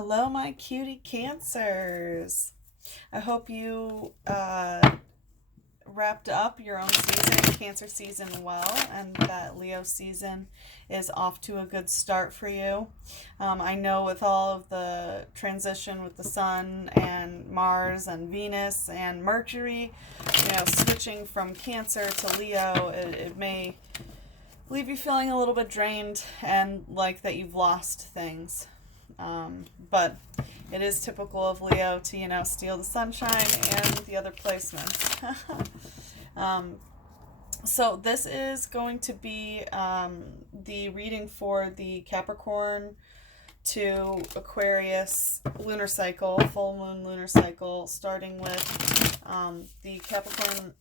Hello, my cutie Cancers. I hope you wrapped up your own season, Cancer season, well, and that Leo season is off to a good start for you. I know with all of the transition with the Sun and Mars and Venus and Mercury, switching from Cancer to Leo, it may leave you feeling a little bit drained and like that you've lost things. But it is typical of Leo to, steal the sunshine and the other placements. So this is going to be the reading for the Capricorn to Aquarius lunar cycle, full moon lunar cycle, starting with the Capricorn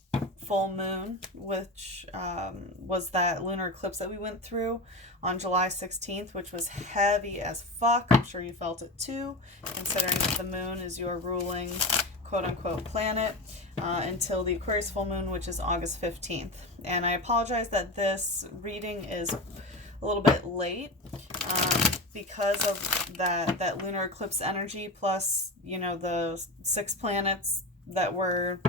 full moon, which was that lunar eclipse that we went through on July 16th, which was heavy as fuck. I'm sure you felt it too, considering that the moon is your ruling quote-unquote planet until the Aquarius full moon, which is August 15th. And I apologize that this reading is a little bit late because of that lunar eclipse energy, plus, the 6 planets that were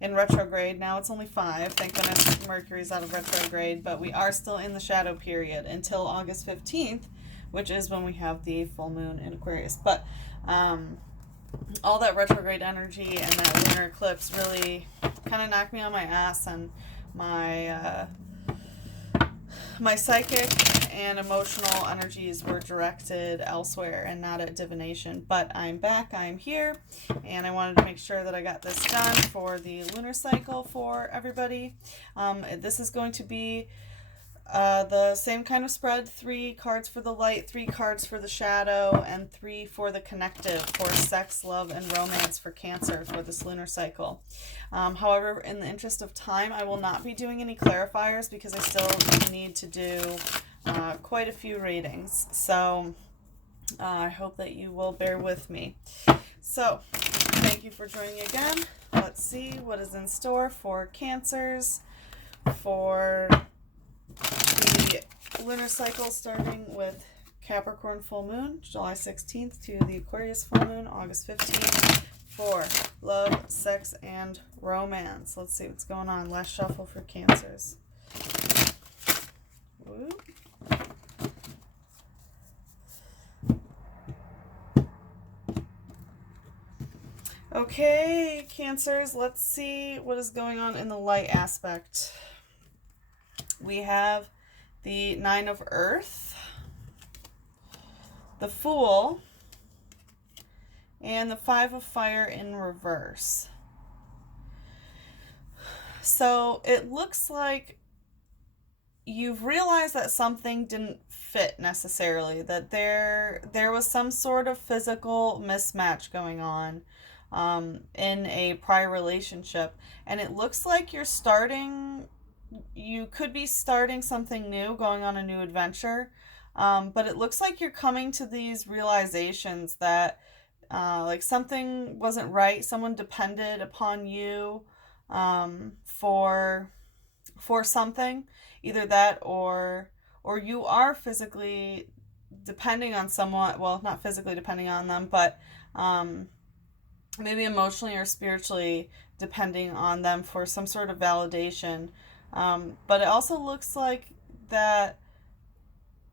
in retrograde. Now it's only 5. Thank goodness Mercury's out of retrograde, but we are still in the shadow period until August 15th, which is when we have the full moon in Aquarius. But all that retrograde energy and that lunar eclipse really kind of knocked me on my ass, and my psychic and emotional energies were directed elsewhere and not at divination. But I'm back, I'm here, and I wanted to make sure that I got this done for the lunar cycle for everybody. This is going to be the same kind of spread: 3 cards for the light, 3 cards for the shadow, and 3 for the connective, for sex, love, and romance for Cancer for this lunar cycle. However, in the interest of time, I will not be doing any clarifiers because I still need to do quite a few readings. So I hope that you will bear with me. So thank you for joining again. Let's see what is in store for Cancers for the lunar cycle, starting with Capricorn full moon, July 16th, to the Aquarius full moon, August 15th, for love, sex, and romance. Let's see what's going on. Last shuffle for Cancers. Woo. Okay, Cancers, let's see what is going on in the light aspect. We have the 9 of Earth, the Fool, and the 5 of Fire in reverse. So it looks like you've realized that something didn't fit necessarily, that there was some sort of physical mismatch going on in a prior relationship, and it looks like you could be starting something new, going on a new adventure, but it looks like you're coming to these realizations that like something wasn't right. Someone depended upon you for something, either that or you are physically depending on someone. Well, not physically depending on them, but maybe emotionally or spiritually depending on them for some sort of validation. But it also looks like that,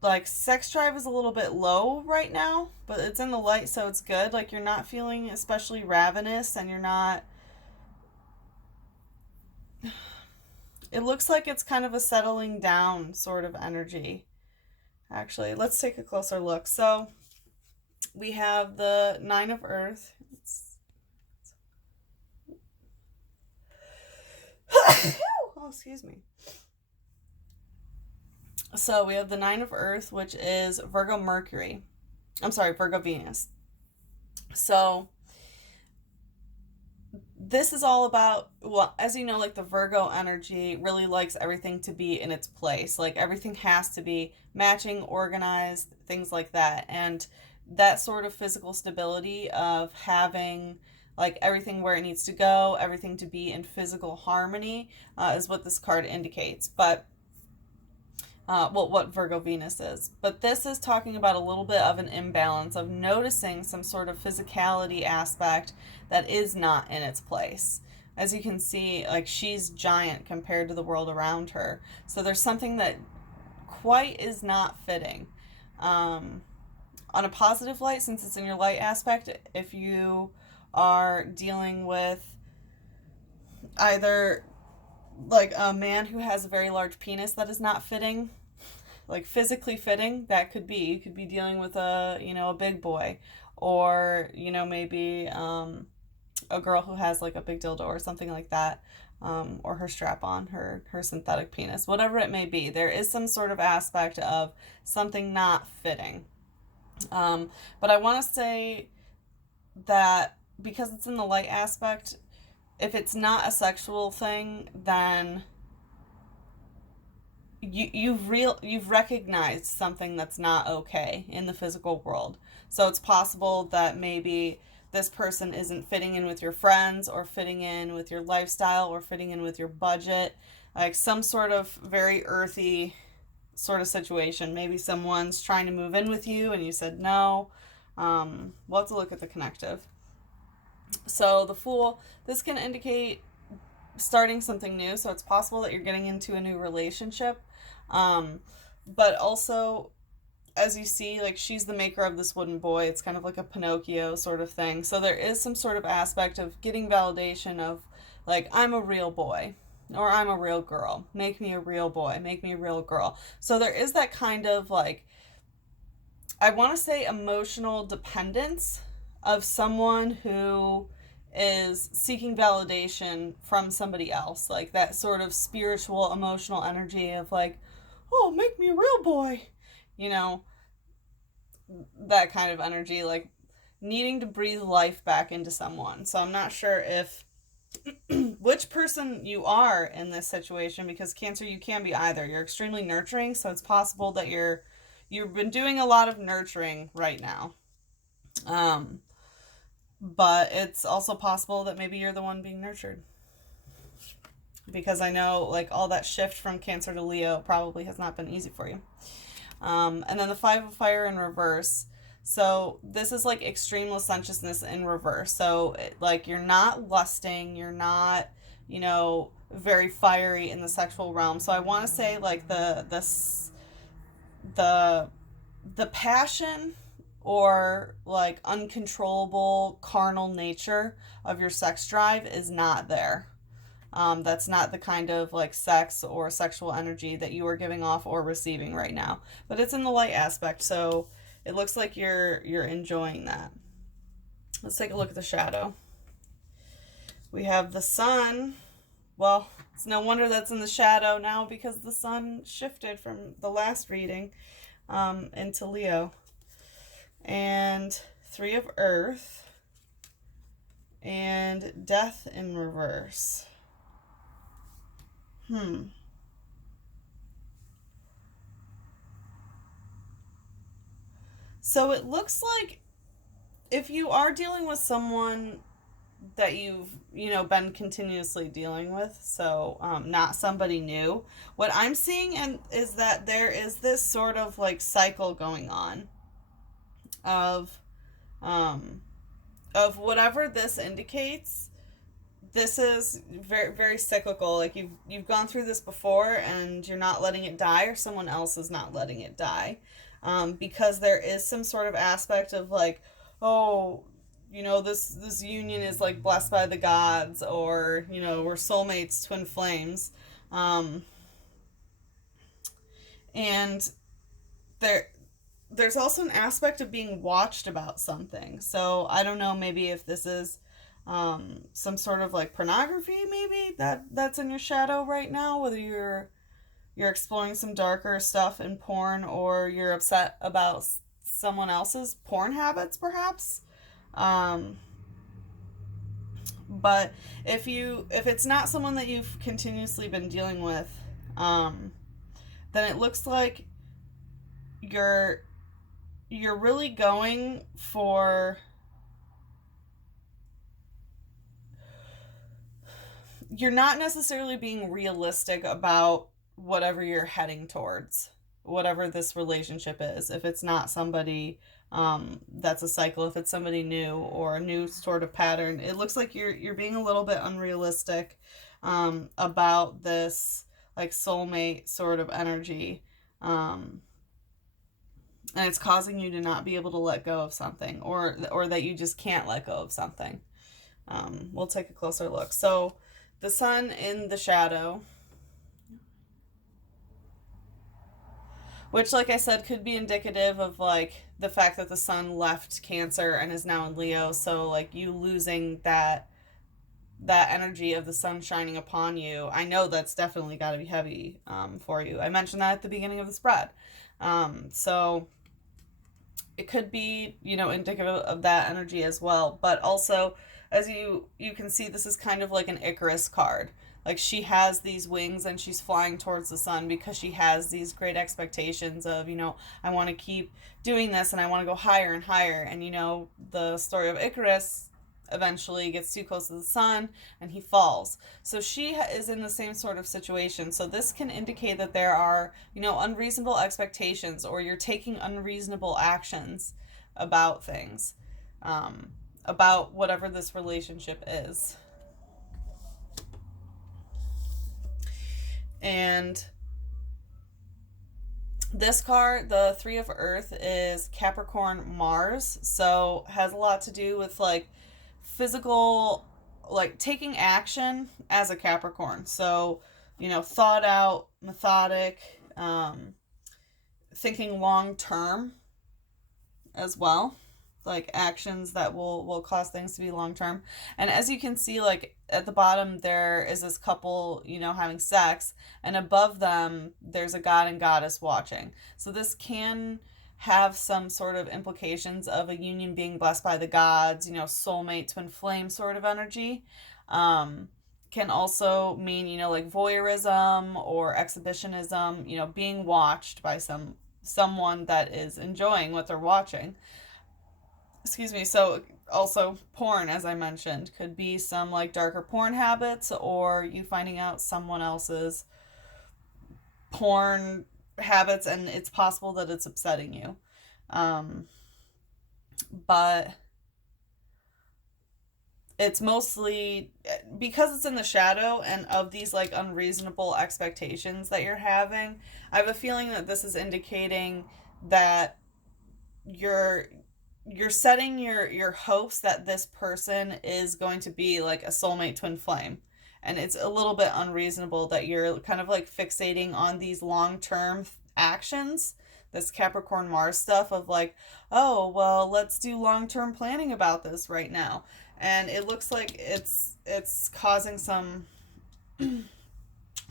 like, sex drive is a little bit low right now, but it's in the light, so it's good. Like, you're not feeling especially ravenous, and you're not... It looks like it's kind of a settling down sort of energy. Actually, let's take a closer look. So, we have the 9 of Earth. Oh, excuse me. So we have the 9 of Earth, which is Virgo Mercury. I'm sorry, Virgo Venus. So this is all about, well, as you know, like, the Virgo energy really likes everything to be in its place. Like, everything has to be matching, organized, things like that. And that sort of physical stability of having, like, everything where it needs to go, everything to be in physical harmony, is what this card indicates. But what Virgo Venus is. But this is talking about a little bit of an imbalance of noticing some sort of physicality aspect that is not in its place. As you can see, like she's giant compared to the world around her. So there's something that quite is not fitting. On a positive light, since it's in your light aspect, if you are dealing with either like a man who has a very large penis that is not fitting, like physically fitting, that could be, you could be dealing with a big boy, or maybe a girl who has like a big dildo or something like that, or her strap on, her synthetic penis, whatever it may be. There is some sort of aspect of something not fitting. But I want to say that because it's in the light aspect, if it's not a sexual thing, then you've recognized something that's not okay in the physical world. So it's possible that maybe this person isn't fitting in with your friends, or fitting in with your lifestyle, or fitting in with your budget, like some sort of very earthy sort of situation. Maybe someone's trying to move in with you and you said no. We'll have to look at the connective. So the Fool, this can indicate starting something new. So it's possible that you're getting into a new relationship. But also, as you see, like she's the maker of this wooden boy. It's kind of like a Pinocchio sort of thing. So there is some sort of aspect of getting validation of like, I'm a real boy, or I'm a real girl. Make me a real boy. Make me a real girl. So there is that kind of like, I want to say emotional dependence of someone who is seeking validation from somebody else. Like that sort of spiritual, emotional energy of like, oh, make me a real boy. You know, that kind of energy, like needing to breathe life back into someone. So I'm not sure if which person you are in this situation, because Cancer, you can be either. You're extremely nurturing, so it's possible that you've been doing a lot of nurturing right now. But it's also possible that maybe you're the one being nurtured. Because I know like all that shift from Cancer to Leo probably has not been easy for you. And then the Five of Fire in reverse. So this is like extreme licentiousness in reverse. So like you're not lusting, you're not, very fiery in the sexual realm. So I want to say like the passion or like uncontrollable carnal nature of your sex drive is not there. That's not the kind of like sex or sexual energy that you are giving off or receiving right now. But it's in the light aspect, so it looks like you're enjoying that. Let's take a look at the shadow. We have the sun. Well, it's no wonder that's in the shadow now, because the sun shifted from the last reading into Leo. And Three of Earth and Death in reverse. So it looks like if you are dealing with someone that you've, been continuously dealing with, so not somebody new, what I'm seeing is that there is this sort of like cycle going on of whatever this indicates. This is very, very cyclical. Like you've gone through this before and you're not letting it die, or someone else is not letting it die. Because there is some sort of aspect of like, oh, this union is like blessed by the gods, or, we're soulmates, twin flames. And there's also an aspect of being watched about something. So I don't know, maybe if this is some sort of like pornography, maybe that's in your shadow right now, whether you're exploring some darker stuff in porn, or you're upset about someone else's porn habits, perhaps. But if it's not someone that you've continuously been dealing with, then it looks like you're really going for, you're not necessarily being realistic about whatever you're heading towards. whatever this relationship is. If it's not somebody that's a cycle, if it's somebody new or a new sort of pattern, it looks like you're being a little bit unrealistic about this like soulmate sort of energy. And it's causing you to not be able to let go of something, or that you just can't let go of something. We'll take a closer look. So the sun in the shadow, which, like I said, could be indicative of like the fact that the sun left Cancer and is now in Leo. So like you losing that energy of the sun shining upon you. I know that's definitely got to be heavy for you. I mentioned that at the beginning of the spread. So it could be, indicative of that energy as well. But also, as you can see, this is kind of like an Icarus card. Like she has these wings and she's flying towards the sun because she has these great expectations of, I want to keep doing this and I want to go higher and higher. And, the story of Icarus eventually gets too close to the sun and he falls. So she is in the same sort of situation. So this can indicate that there are, unreasonable expectations, or you're taking unreasonable actions about things, about whatever this relationship is. And this card, the Three of Earth, is Capricorn Mars. So has a lot to do with like physical, like taking action as a Capricorn. So, thought out, methodic, thinking long term as well. Like actions that will cause things to be long term. And as you can see, like at the bottom there is this couple, having sex, and above them there's a god and goddess watching. So this can have some sort of implications of a union being blessed by the gods, soulmate, twin flame sort of energy. Can also mean, like voyeurism or exhibitionism, being watched by someone that is enjoying what they're watching. Excuse me. So also porn, as I mentioned, could be some like darker porn habits, or you finding out someone else's porn habits, and it's possible that it's upsetting you. But it's mostly because it's in the shadow and of these like unreasonable expectations that you're having. I have a feeling that this is indicating that you're setting your hopes that this person is going to be like a soulmate twin flame, and it's a little bit unreasonable that you're kind of like fixating on these long-term actions, this Capricorn Mars stuff of like, oh well, let's do long-term planning about this right now. And it looks like it's causing some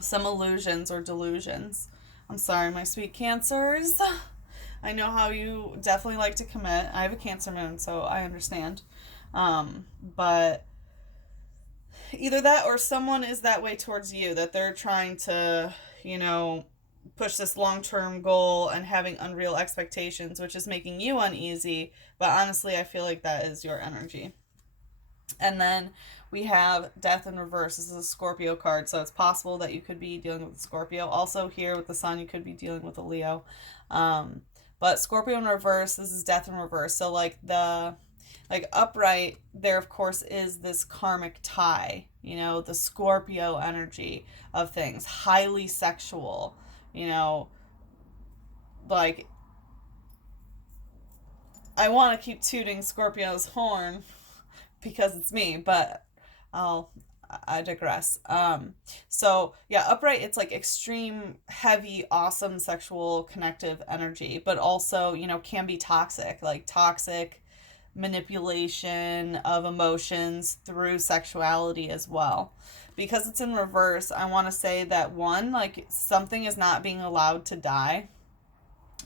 illusions or delusions. I'm sorry, my sweet Cancers. I know how you definitely like to commit. I have a Cancer moon, so I understand. But either that or someone is that way towards you, that they're trying to, push this long-term goal and having unreal expectations, which is making you uneasy. But honestly, I feel like that is your energy. And then we have Death in Reverse. This is a Scorpio card, so it's possible that you could be dealing with Scorpio. Also here with the Sun, you could be dealing with a Leo. But Scorpio in reverse, this is Death in Reverse. So like upright, there of course is this karmic tie, the Scorpio energy of things, highly sexual, like I want to keep tooting Scorpio's horn because it's me, but I digress. So yeah, upright, it's like extreme, heavy, awesome sexual connective energy, but also, can be toxic, like toxic manipulation of emotions through sexuality as well. Because it's in reverse, I want to say that one, like something is not being allowed to die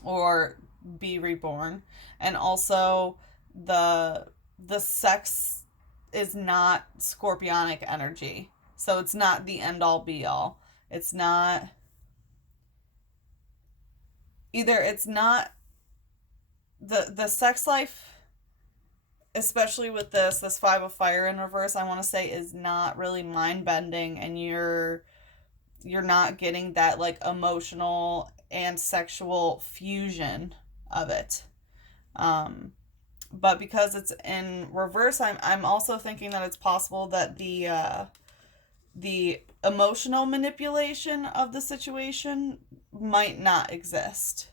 or be reborn. And also the sex is not scorpionic energy. So it's not the end all be all. It's not the sex life, especially with this Five of Fire in reverse, I want to say is not really mind bending, and you're not getting that like emotional and sexual fusion of it. But because it's in reverse, I'm also thinking that it's possible that the emotional manipulation of the situation might not exist.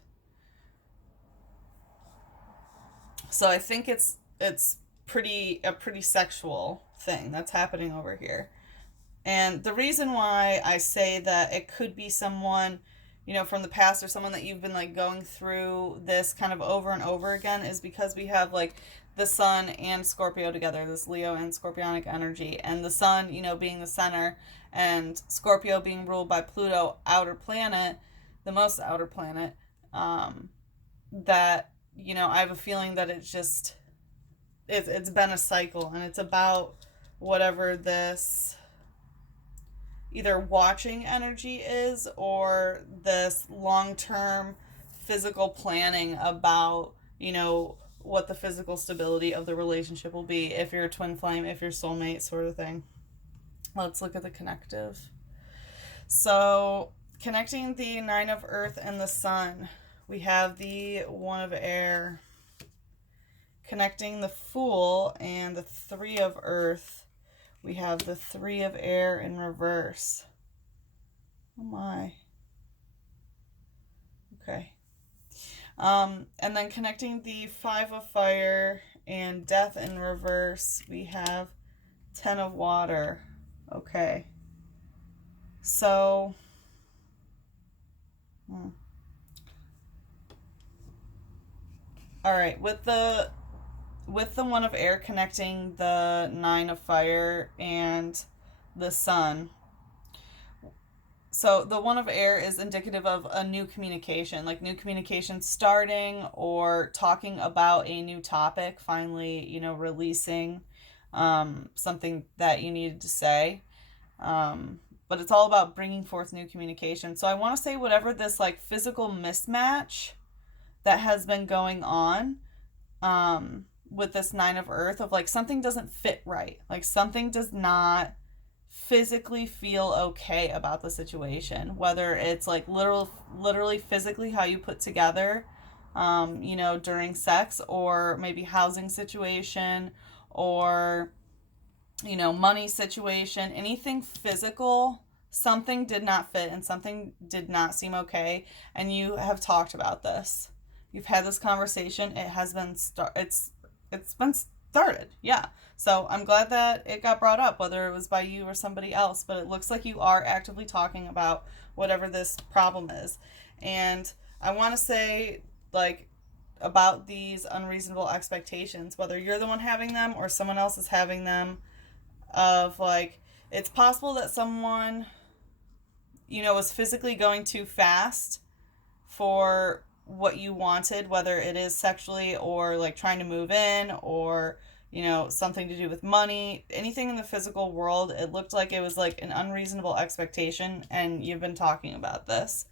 So I think it's a pretty sexual thing that's happening over here. And the reason why I say that it could be someone, from the past, or someone that you've been like going through this kind of over and over again, is because we have like the sun and Scorpio together, this Leo and Scorpionic energy, and the sun, being the center, and Scorpio being ruled by Pluto, outer planet, the most outer planet, that, I have a feeling that it's been a cycle, and it's about whatever this either watching energy is, or this long-term physical planning about, what the physical stability of the relationship will be, if you're a twin flame, if you're soulmate, sort of thing. Let's look at the connective. So, connecting the 9 of Earth and the Sun, we have the 1 of Air. Connecting the Fool and the 3 of Earth, we have the 3 of Air in reverse. Oh my. Okay. And then connecting the 5 of Fire and Death in reverse, we have 10 of Water. Okay. So, all right, with the 1 of Air connecting the 9 of Fire and the Sun. So the 1 of Air is indicative of a new communication, like new communication starting, or talking about a new topic, finally, releasing something that you needed to say. But it's all about bringing forth new communication. So I want to say whatever this like physical mismatch that has been going on, with this 9 of Earth, of like something doesn't fit right, like something does not physically feel okay about the situation, whether it's like literally physically how you put together, during sex, or maybe housing situation, or money situation, anything physical. Something did not fit and something did not seem okay, and you have talked about this. You've had this conversation. It has been it's been started. Yeah. So I'm glad that it got brought up, whether it was by you or somebody else, but it looks like you are actively talking about whatever this problem is. And I want to say, like, about these unreasonable expectations, whether you're the one having them or someone else is having them, of like, it's possible that someone, was physically going too fast for what you wanted, whether it is sexually or like trying to move in, or something to do with money, anything in the physical world. It looked like it was like an unreasonable expectation, and you've been talking about this.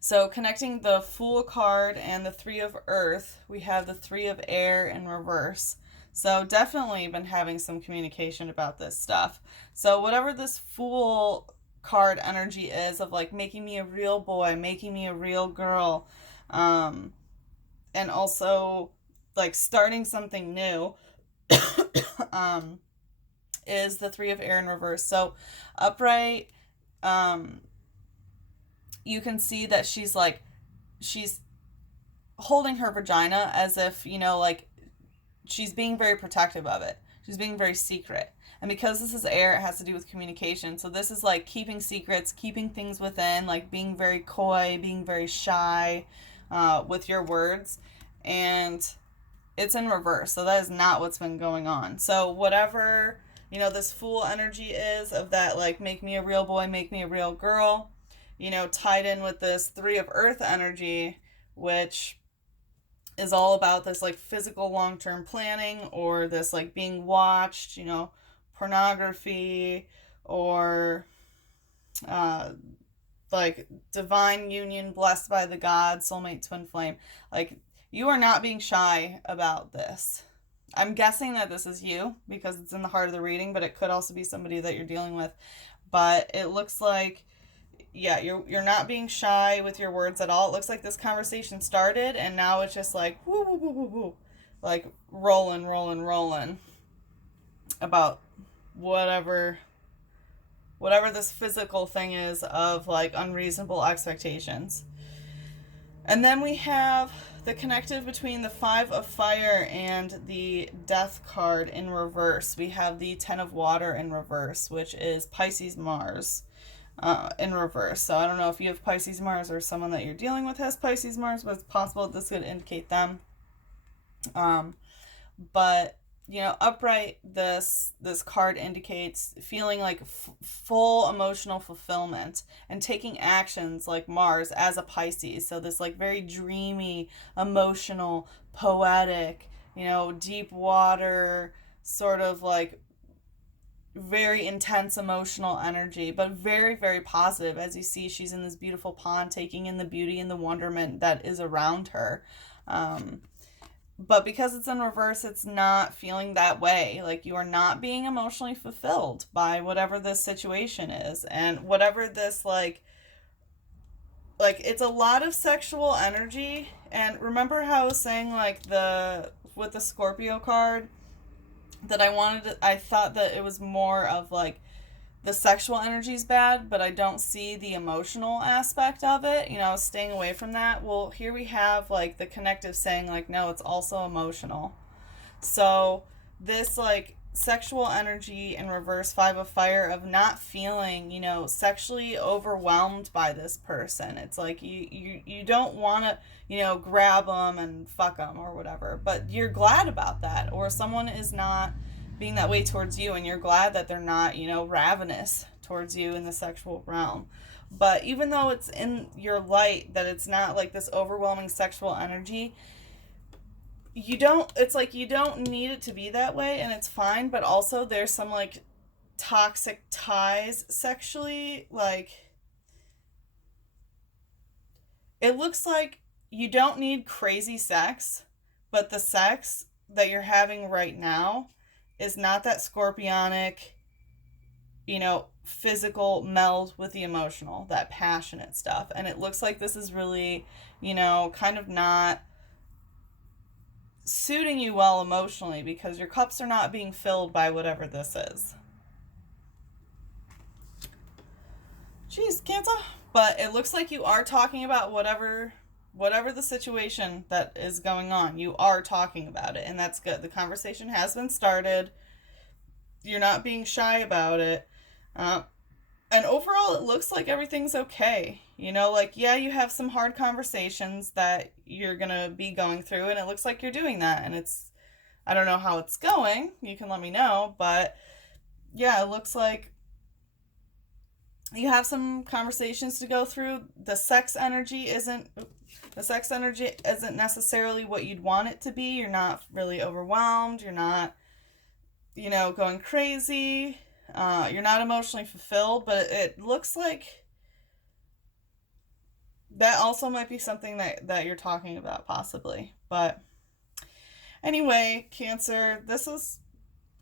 So connecting the Fool card and the 3 of Earth, we have the 3 of Air in reverse. So definitely been having some communication about this stuff. So whatever this Fool card energy is, of like making me a real boy, making me a real girl, and also like starting something new, is the 3 of Air in reverse. So upright, you can see that she's holding her vagina as if, like she's being very protective of it. She's being very secret. And because this is air, it has to do with communication. So this is like keeping secrets, keeping things within, like being very coy, being very shy with your words. And it's in reverse. So that is not what's been going on. So whatever, this Fool energy is, of that, like, make me a real boy, make me a real girl, tied in with this 3 of Earth energy, which is all about this like physical long-term planning, or this like being watched, pornography, or like divine union, blessed by the gods, soulmate, twin flame. Like, you are not being shy about this. I'm guessing that this is you because it's in the heart of the reading, but it could also be somebody that you're dealing with. But it looks like yeah, you're not being shy with your words at all. It looks like this conversation started and now it's just like woo woo woo woo woo, like rolling about whatever this physical thing is of like unreasonable expectations. And then we have the connective between the Five of Fire and the Death card in reverse. We have the Ten of Water in reverse, which is Pisces Mars in reverse. So I don't know if you have Pisces Mars or someone that you're dealing with has Pisces Mars, but it's possible this could indicate them. But you know, upright, this card indicates feeling like full emotional fulfillment and taking actions like Mars as a Pisces. So this like very dreamy, emotional, poetic, you know, deep water, sort of like very intense emotional energy, but very, very positive. As you see, she's in this beautiful pond taking in the beauty and the wonderment that is around her. But because it's in reverse, it's not feeling that way. Like you are not being emotionally fulfilled by whatever this situation is. And whatever this like it's a lot of sexual energy. And remember how I was saying like with the Scorpio card that I thought that it was more of like the sexual energy is bad, but I don't see the emotional aspect of it. You know, I was staying away from that. Well, here we have like the connective saying like, no, it's also emotional. So this like sexual energy in reverse, Five of Fire, of not feeling, you know, sexually overwhelmed by this person. It's like you don't want to, you know, grab them and fuck them or whatever, but you're glad about that. Or someone is not being that way towards you and you're glad that they're not, you know, ravenous towards you in the sexual realm. But even though it's in your light that it's not like this overwhelming sexual energy, it's like you don't need it to be that way and it's fine. But also there's some like toxic ties sexually. Like it looks like you don't need crazy sex, but the sex that you're having right now is not that scorpionic, you know, physical meld with the emotional, that passionate stuff. And it looks like this is really, you know, kind of not suiting you well emotionally because your cups are not being filled by whatever this is. Jeez, Cancer. But it looks like you are talking about whatever the situation that is going on, you are talking about it, and that's good. The conversation has been started. You're not being shy about it. And overall, it looks like everything's okay. You know, like, yeah, you have some hard conversations that you're going to be going through, and it looks like you're doing that. And I don't know how it's going. You can let me know. But yeah, it looks like you have some conversations to go through. The sex energy isn't necessarily what you'd want it to be. You're not really overwhelmed. You're not, you know, going crazy. You're not emotionally fulfilled, but it looks like that also might be something that you're talking about possibly. But anyway, Cancer, this was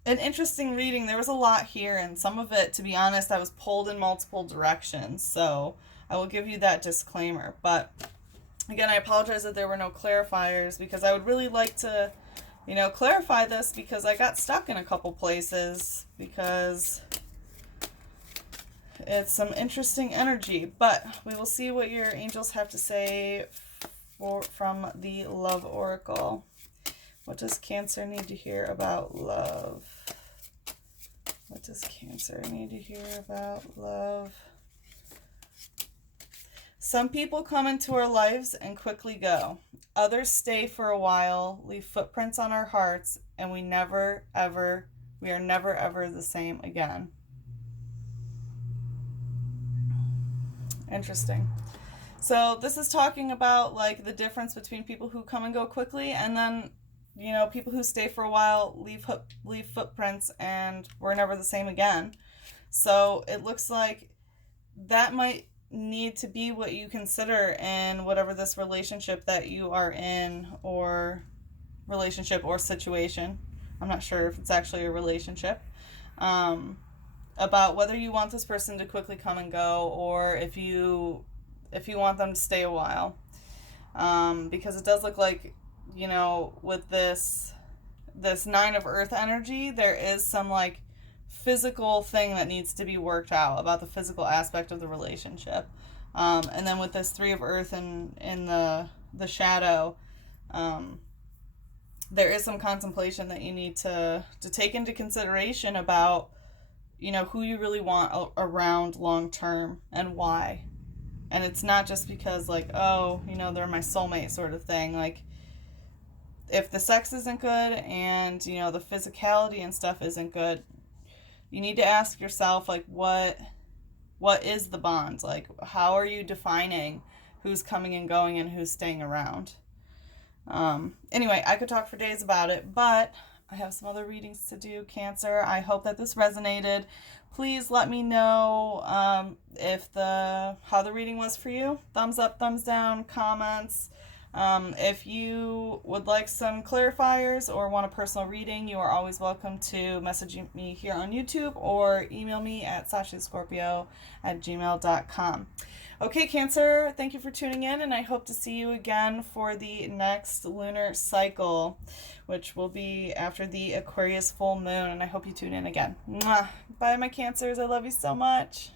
an interesting reading. There was a lot here, and some of it, to be honest, I was pulled in multiple directions. So I will give you that disclaimer. But again, I apologize that there were no clarifiers because I would really like to, you know, clarify this because I got stuck in a couple places because it's some interesting energy. But we will see what your angels have to say from the Love Oracle. What does Cancer need to hear about love? What does Cancer need to hear about love? Some people come into our lives and quickly go. Others stay for a while, leave footprints on our hearts, and we are never ever the same again. Interesting. So this is talking about like the difference between people who come and go quickly and then, you know, people who stay for a while, leave footprints, and we're never the same again. So it looks like that might need to be what you consider in whatever this relationship that you are in, or relationship or situation. I'm not sure if it's actually a relationship. about whether you want this person to quickly come and go, or if you want them to stay a while. Because it does look like, with this Nine of Earth energy, there is some like physical thing that needs to be worked out about the physical aspect of the relationship. And then with this Three of Earth in the shadow, there is some contemplation that you need to take into consideration about, who you really want around long term and why. And it's not just because, like, oh, they're my soulmate sort of thing. Like, if the sex isn't good and, the physicality and stuff isn't good, you need to ask yourself, like, what is the bond? Like, how are you defining who's coming and going and who's staying around? Anyway, I could talk for days about it, but I have some other readings to do, Cancer. I hope that this resonated. Please let me know how the reading was for you. Thumbs up, thumbs down, comments. If you would like some clarifiers or want a personal reading, you are always welcome to message me here on YouTube or email me at sashascorpio@gmail.com. Okay, Cancer, thank you for tuning in, and I hope to see you again for the next lunar cycle, which will be after the Aquarius full moon, and I hope you tune in again. Mwah. Bye, my Cancers. I love you so much.